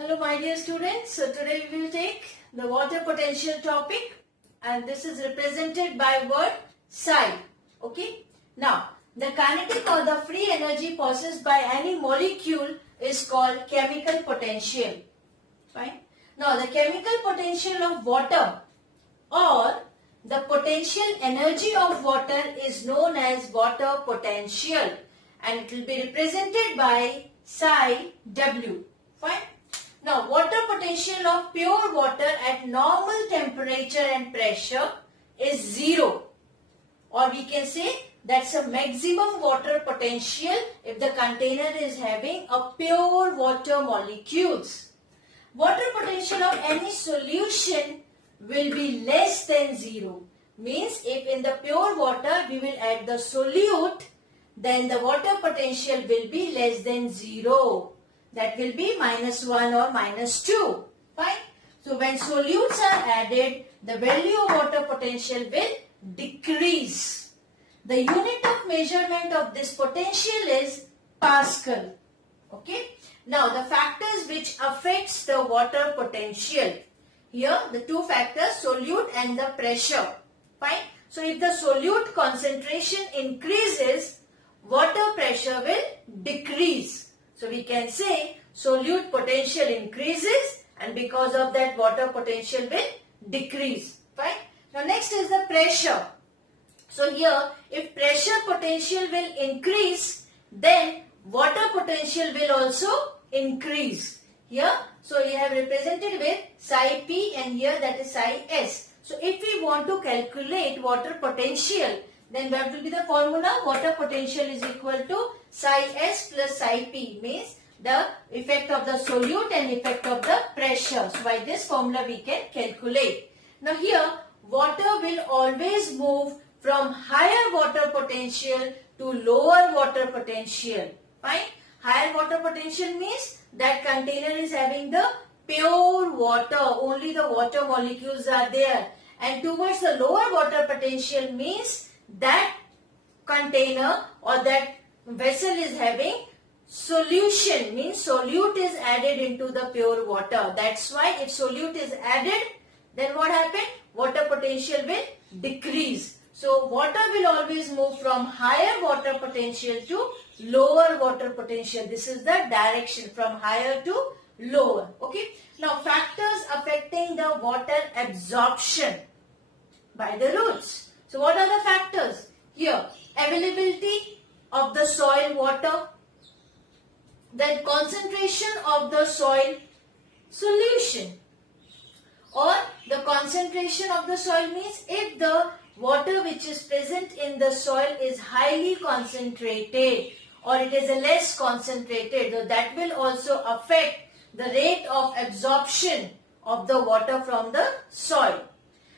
Hello my dear students, so today we will take the water potential topic and this is represented by word psi. Okay. Now the kinetic or the free energy possessed by any molecule is called chemical potential. Fine. Now the chemical potential of water or the potential energy of water is known as water potential and it will be represented by psi W. Fine. Now, water potential of pure water at normal temperature and pressure is 0. Or we can say that's a maximum water potential if the container is having a pure water molecules. Water potential of any solution will be less than 0. Means if in the pure water we will add the solute, then the water potential will be less than 0. That will be -1 or -2. Fine. So when solutes are added, the value of water potential will decrease. The unit of measurement of this potential is Pascal. Okay. Now the factors which affects the water potential. Here the two factors, solute and the pressure. Fine. So if the solute concentration increases, water pressure will decrease. So we can say solute potential increases and because of that water potential will decrease. Fine. Now next is the pressure. So here if pressure potential will increase, then water potential will also increase. Here, so you have represented with psi P and here that is psi S. So if we want to calculate water potential, then what will be the formula? Water potential is equal to psi S plus psi P, means the effect of the solute and effect of the pressure. So by this formula we can calculate. Now here water will always move from higher water potential to lower water potential. Fine. Higher water potential means that container is having the pure water, only the water molecules are there. And towards the lower water potential means that container or that vessel is having solution, means solute is added into the pure water. That's why if solute is added, then what happened? Water potential will decrease. So water will always move from higher water potential to lower water potential. This is the direction from higher to lower. Okay. Now factors affecting the water absorption by the roots. So what are the factors? Here, availability of the soil water, then concentration of the soil solution, or the concentration of the soil means if the water which is present in the soil is highly concentrated or it is less concentrated, so that will also affect the rate of absorption of the water from the soil.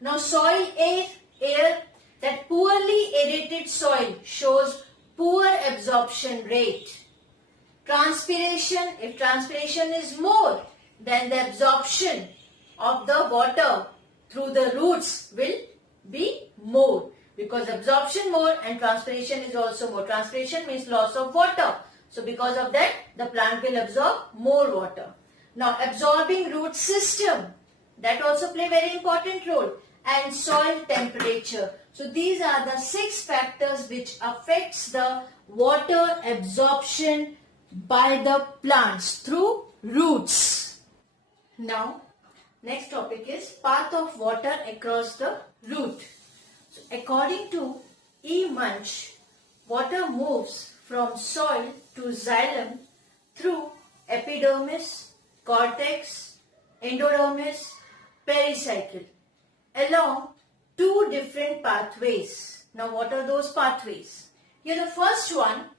Now soil air, that poorly aerated soil shows poor absorption rate. Transpiration, if transpiration is more, then the absorption of the water through the roots will be more, because absorption more and transpiration is also more. Transpiration means loss of water. So because of that, the plant will absorb more water. Now absorbing root system, that also play very important role, and soil temperature. So these are the 6 factors which affects the water absorption by the plants through roots. Now next topic is path of water across the root. So according to E. Munch, water moves from soil to xylem through epidermis, cortex, endodermis, pericycle along 2 different pathways. Now what are those pathways? Here the first one,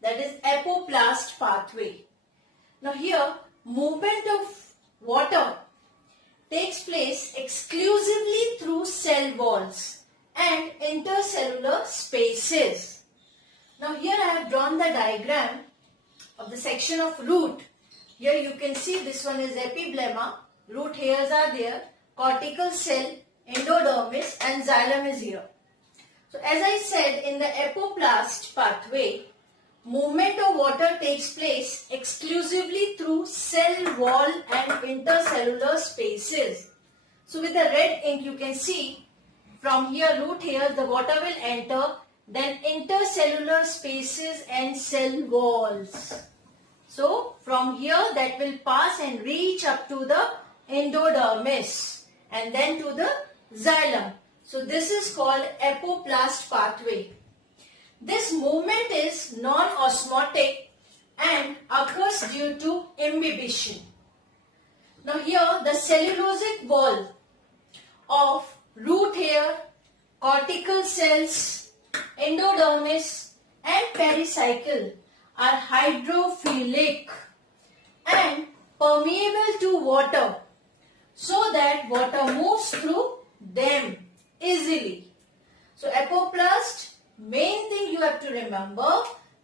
that is apoplast pathway. Now here movement of water takes place exclusively through cell walls and intercellular spaces. Now here I have drawn the diagram of the section of root. Here you can see this one is epiblema, root hairs are there, cortical cell, endodermis and xylem is here. So as I said, in the apoplast pathway, movement of water takes place exclusively through cell wall and intercellular spaces. So with the red ink you can see from here, root hairs, the water will enter, then intercellular spaces and cell walls. So from here that will pass and reach up to the endodermis and then to the xylem. So this is called apoplast pathway. This movement is non-osmotic and occurs due to imbibition. Now here the cellulosic wall of root hair, cortical cells, endodermis and pericycle are hydrophilic and permeable to water so that water moves through them easily. So apoplast, main thing you have to remember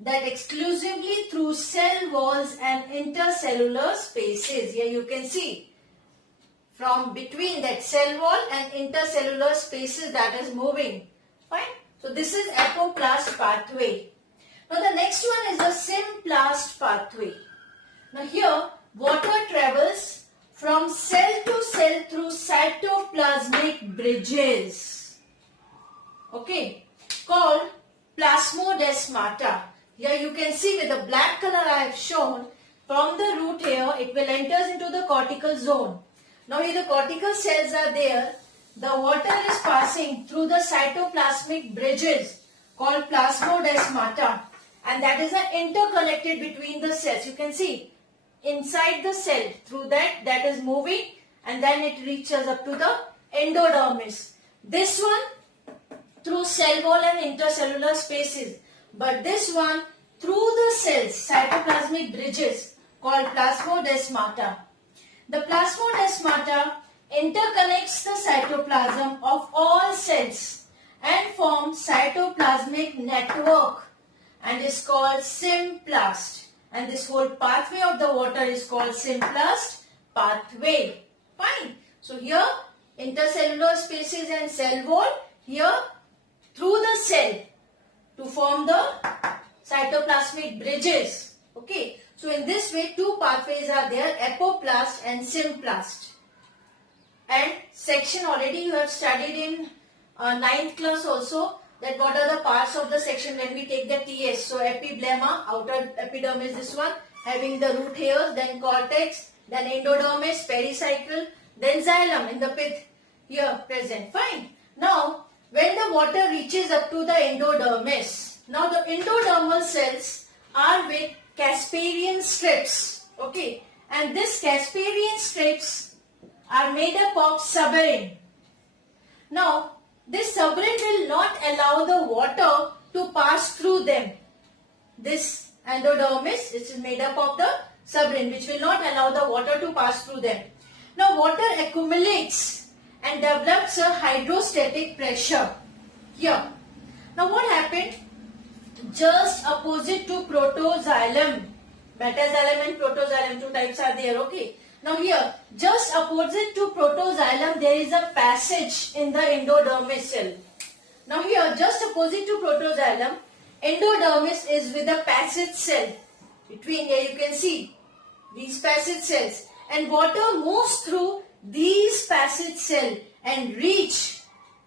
that exclusively through cell walls and intercellular spaces. Here you can see from between that cell wall and intercellular spaces that is moving. Fine. So this is apoplast pathway. Now the next one is the symplast pathway. Now here water travels from cell to cell through cytoplasmic bridges. Okay. Called plasmodesmata. Here you can see with the black color I have shown, from the root hair it will enter into the cortical zone. Now here the cortical cells are there. The water is passing through the cytoplasmic bridges called plasmodesmata, and that is interconnected between the cells. You can see inside the cell, through that is moving and then it reaches up to the endodermis. This one through cell wall and intercellular spaces, but this one through the cells, cytoplasmic bridges called plasmodesmata. The plasmodesmata interconnects the cytoplasm of all cells and forms cytoplasmic network and is called symplast. And this whole pathway of the water is called symplast pathway. Fine. So here intercellular spaces and cell wall, here through the cell to form the cytoplasmic bridges. Okay. So in this way two pathways are there, apoplast and symplast. And section already you have studied in 9th class also, that what are the parts of the section when we take the TS. So epiblema, outer epidermis, this one, having the root hairs, then cortex, then endodermis, pericycle, then xylem in the pith here present. Fine. Now when the water reaches up to the endodermis, now the endodermal cells are with Casparian strips. Okay. And this Casparian strips are made up of suberin. Now this suberin will not allow the water to pass through them. This endodermis, which is made up of the suberin, which will not allow the water to pass through them. Now water accumulates and develops a hydrostatic pressure here. Now what happened? Just opposite to protoxylem, metaxylem and protoxylem, two types are there. Okay. Now here, just opposite to protoxylem, there is a passage in the endodermis cell. Now here, just opposite to protoxylem, endodermis is with a passage cell. Between here you can see these passage cells, and water moves through these passage cells and reach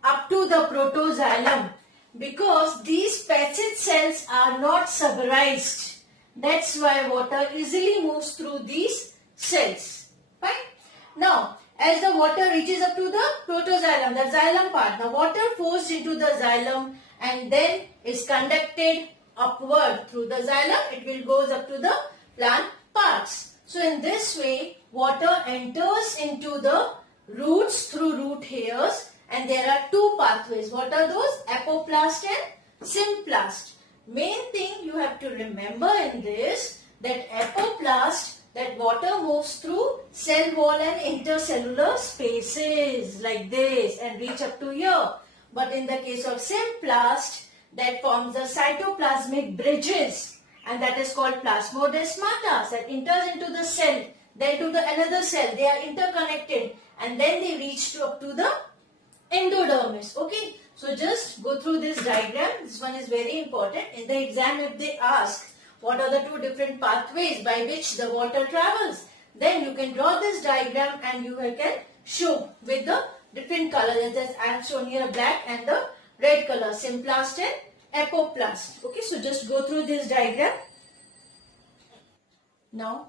up to the protoxylem, because these passage cells are not suberized. That's why water easily moves through these cells. Fine. Now, as the water reaches up to the protoxylem, the xylem part, the water flows into the xylem and then is conducted upward through the xylem. It will goes up to the plant parts. So, in this way, water enters into the roots through root hairs, and there are two pathways. What are those? Apoplast and symplast. Main thing you have to remember in this, that apoplast, that water moves through cell wall and intercellular spaces like this and reach up to here. But in the case of symplast, that forms the cytoplasmic bridges, and that is called plasmodesmata, that enters into the cell, then to the another cell. They are interconnected and then they reach up to the endodermis. Okay. So just go through this diagram. This one is very important. In the exam, if they ask what are the two different pathways by which the water travels. Then you can draw this diagram and you can show with the different colors. I have shown here black and the red color, symplast and apoplast. Okay, so just go through this diagram. Now,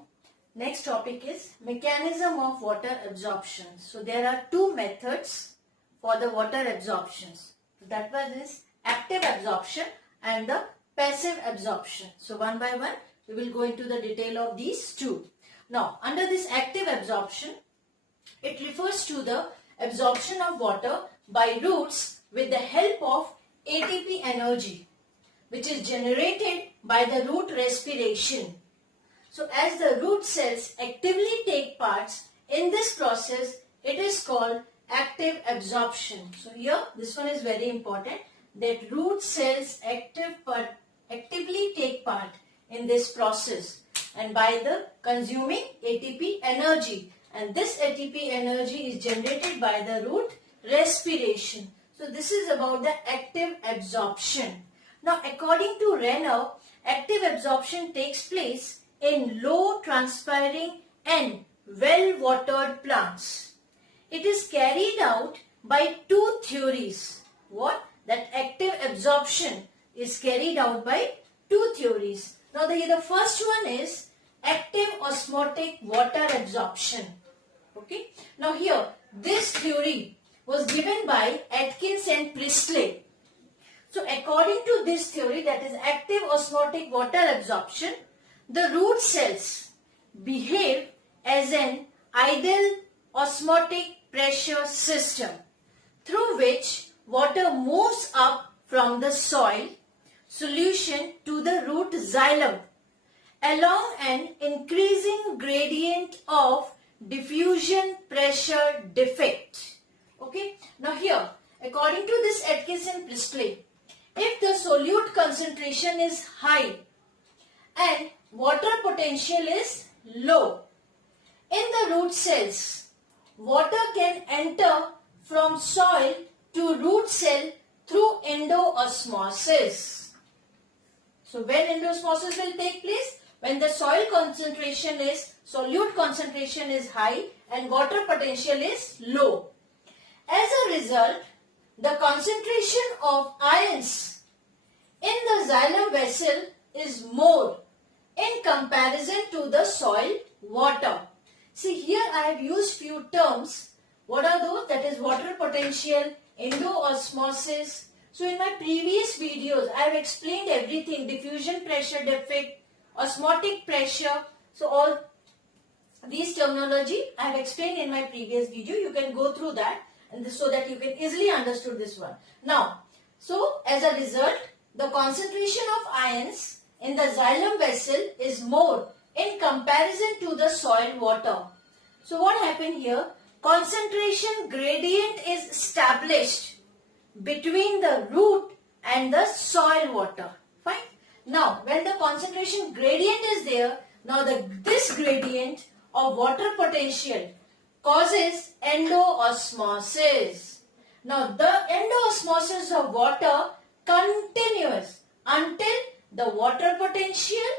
next topic is mechanism of water absorption. So there are two methods for the water absorptions. That one is active absorption and the passive absorption. So one by one we will go into the detail of these two. Now under this active absorption, it refers to the absorption of water by roots with the help of ATP energy, which is generated by the root respiration. So as the root cells actively take parts in this process, it is called active absorption. So here this one is very important, that root cells actively take part in this process and by the consuming ATP energy, and this ATP energy is generated by the root respiration. So this is about the active absorption. Now according to Renner, active absorption takes place in low transpiring and well watered plants. It is carried out by two theories. What? That active absorption is carried out by two theories. Now the first one is active osmotic water absorption. Okay. Now here this theory was given by Atkins and Priestley. So according to this theory, that is active osmotic water absorption, the root cells behave as an ideal osmotic pressure system through which water moves up from the soil solution to the root xylem along an increasing gradient of diffusion pressure defect. Okay. Now here, according to this Atkins and Priestley, if the solute concentration is high and water potential is low, in the root cells, water can enter from soil to root cell through endoosmosis. So when endoosmosis will take place? When the soil concentration is, solute concentration is high and water potential is low. As a result, the concentration of ions in the xylem vessel is more in comparison to the soil water. See here I have used few terms. What are those? That is water potential, endoosmosis. So in my previous videos I have explained everything, diffusion pressure defect, osmotic pressure. So all these terminology I have explained in my previous video. You can go through that and so that you can easily understand this one. Now, so as a result, the concentration of ions in the xylem vessel is more in comparison to the soil water. So what happened here? Concentration gradient is established between the root and the soil water. Fine. Now when the concentration gradient is there, now this gradient of water potential causes endoosmosis. Now the endoosmosis of water continues until the water potential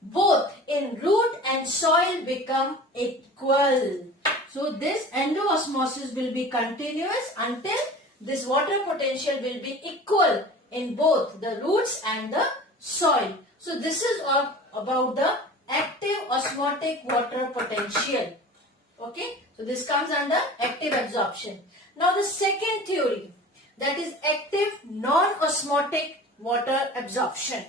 both in root and soil become equal. So this endoosmosis will be continuous until this water potential will be equal in both the roots and the soil. So this is all about the active osmotic water potential. Okay, so this comes under active absorption. Now the second theory, that is active non-osmotic water absorption.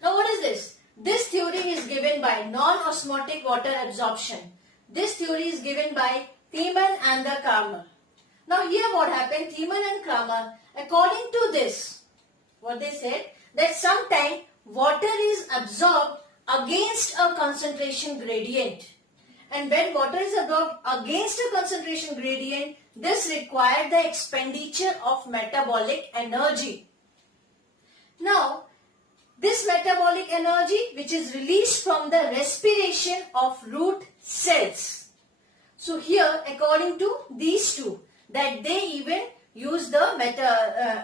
Now what is this? This theory is given by non-osmotic water absorption. This theory is given by Thiemann and the Kramer. Now here what happened, Thiemann and Kramer, according to this, what they said, that sometimes water is absorbed against a concentration gradient. And when water is absorbed against a concentration gradient, this required the expenditure of metabolic energy. Now, this metabolic energy which is released from the respiration of root cells. So here, according to these two, that they even use the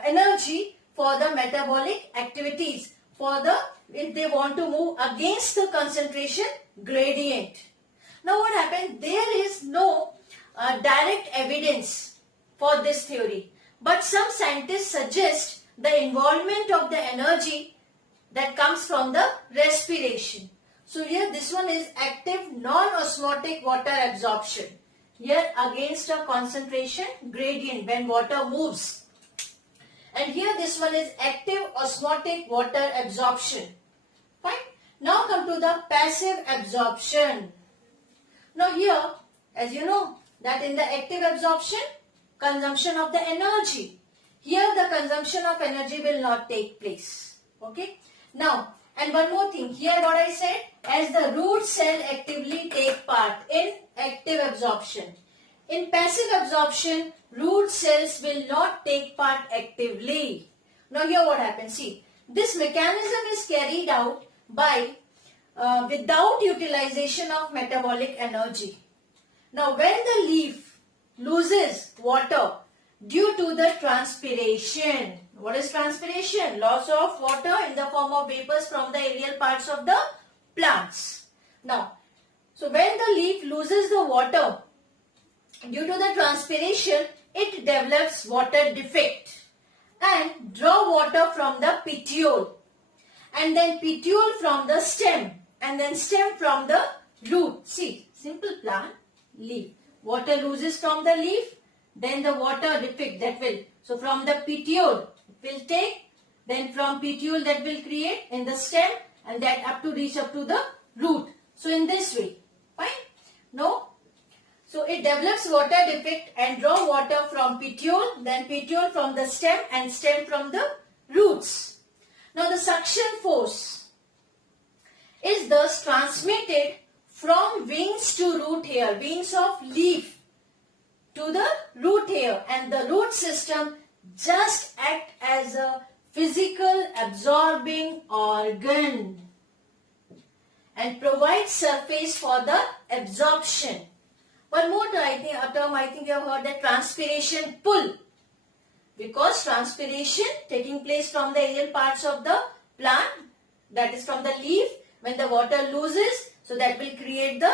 energy for the metabolic activities. if they want to move against the concentration gradient. Now what happened? There is no direct evidence for this theory, but some scientists suggest the involvement of the energy that comes from the respiration. So here this one is active non-osmotic water absorption. Here against a concentration gradient when water moves. And here this one is active osmotic water absorption. Fine. Now come to the passive absorption. Now here, as you know, that in the active absorption, consumption of the energy. Here the consumption of energy will not take place. Okay. Now, and one more thing. Here what I said, as the root cell actively take part in active absorption. In passive absorption, root cells will not take part actively. Now here what happens? See, this mechanism is carried out by without utilization of metabolic energy. Now when the leaf loses water due to the transpiration. What is transpiration? Loss of water in the form of vapors from the aerial parts of the plants. Now, so when the leaf loses the water due to the transpiration, it develops water defect and draw water from the petiole, and then petiole from the stem, and then stem from the root. See, simple plant, leaf. Water loses from the leaf, then the water defect that will. So from the petiole will take, then from petiole that will create in the stem, and that up to reach up to the root. So in this way, fine? No? So it develops water defect and draw water from petiole, then petiole from the stem, and stem from the roots. Now the suction force is thus transmitted from wings to root hair, wings of leaf to the root hair, and the root system just act as a physical absorbing organ and provide surface for the absorption. One more term I think you have heard, that transpiration pull. Because transpiration taking place from the aerial parts of the plant, that is from the leaf, when the water loses, so that will create the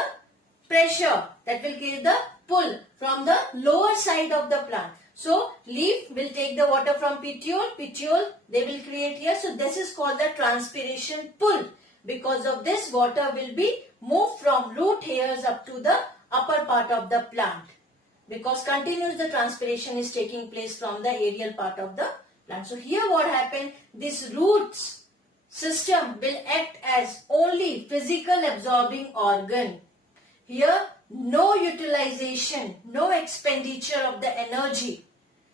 pressure, that will create the pull from the lower side of the plant. So leaf will take the water from petiole, petiole they will create here. So this is called the transpiration pull. Because of this, water will be moved from root hairs up to the upper part of the plant. Because continuous the transpiration is taking place from the aerial part of the plant. So here what happened, this roots system will act as only physical absorbing organ. Here no utilization, no expenditure of the energy,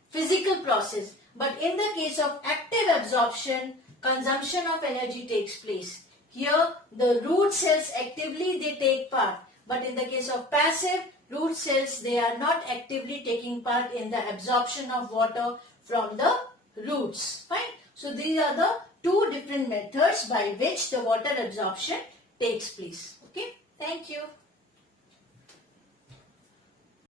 physical process. But in the case of active absorption, consumption of energy takes place. Here the root cells actively they take part. But in the case of passive, root cells they are not actively taking part in the absorption of water from the roots. Fine. So these are the two different methods by which the water absorption takes place. Okay. Thank you.